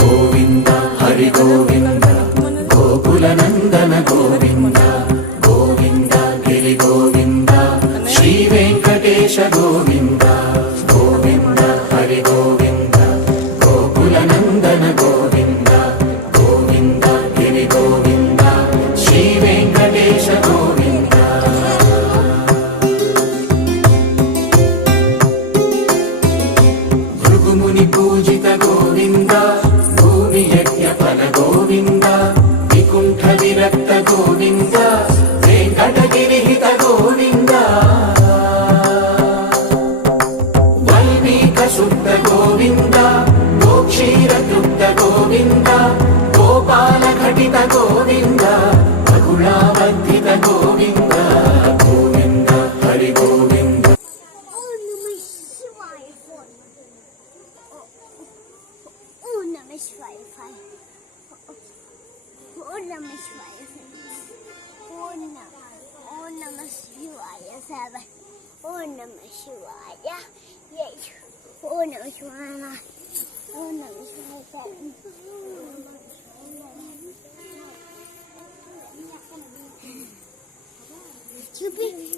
గోవింద హరి గోవింద గోకుల నందన గోవింద గోవింద గిరి గోవింద శ్రీ వెంకటేశ గోవింద గోవింద హరి గోవింద గోకుల నందన గోవింద గోవింద గిరి గోవింద శ్రీ వెంకటేశ గోవింద భృగుముని పూజిత గోవింద భూమి యజ్ఞ ఫల గోవింద వికుంఠ విరక్త గోవింద వెంకటగిరిహిత గోవింద వల్మీక శుద్ధ గోవింద గోక్షీర తృప్త గోవింద గోపాల ఘటిత గోవింద బహుళావర్ధిత గోవింద గోవింద హరి గోవింద Chupi.